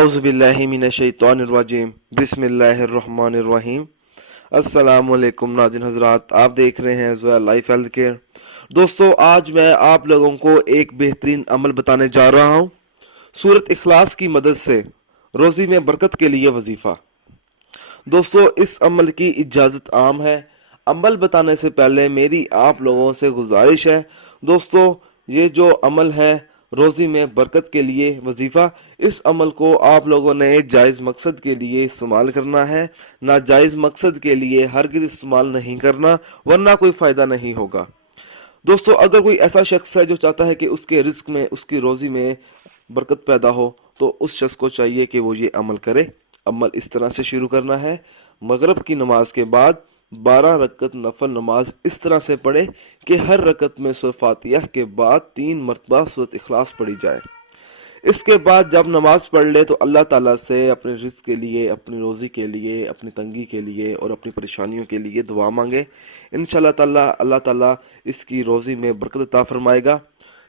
اعوذ باللہ من الشیطان الرجیم بسم اللہ الرحمن الرحیم۔ السلام علیکم ناظرین حضرات، آپ دیکھ رہے ہیں زویا لائف ہیلتھ کیئر۔ دوستو، آج میں آپ لوگوں کو ایک بہترین عمل بتانے جا رہا ہوں، سورت اخلاص کی مدد سے روزی میں برکت کے لیے وظیفہ۔ دوستو، اس عمل کی اجازت عام ہے۔ عمل بتانے سے پہلے میری آپ لوگوں سے گزارش ہے، دوستو یہ جو عمل ہے روزی میں برکت کے لیے وظیفہ، اس عمل کو آپ لوگوں نے جائز مقصد کے لیے استعمال کرنا ہے، ناجائز مقصد کے لیے ہرگز استعمال نہیں کرنا، ورنہ کوئی فائدہ نہیں ہوگا۔ دوستو، اگر کوئی ایسا شخص ہے جو چاہتا ہے کہ اس کے رزق میں، اس کی روزی میں برکت پیدا ہو، تو اس شخص کو چاہیے کہ وہ یہ عمل کرے۔ عمل اس طرح سے شروع کرنا ہے: مغرب کی نماز کے بعد 12 رکعت نفل نماز اس طرح سے پڑھے کہ ہر رکعت میں سورۃ فاتحہ کے بعد 3 مرتبہ سورۃ اخلاص پڑھی جائے۔ اس کے بعد جب نماز پڑھ لے تو اللہ تعالیٰ سے اپنے رزق کے لیے، اپنی روزی کے لیے، اپنی تنگی کے لیے اور اپنی پریشانیوں کے لیے دعا مانگے۔ انشاءاللہ تعالیٰ اللہ تعالیٰ اس کی روزی میں برکت عطا فرمائے گا۔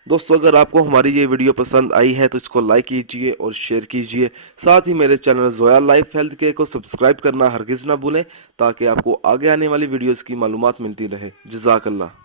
دوستو، اگر آپ کو ہماری یہ ویڈیو پسند آئی ہے تو اس کو لائک کیجئے اور شیئر کیجئے، ساتھ ہی میرے channel Zoya life health care کو سبسکرائب کرنا ہرگز نہ بھولیں، تاکہ آپ کو آگے آنے والی ویڈیوز کی معلومات ملتی رہے۔ جزاک اللہ۔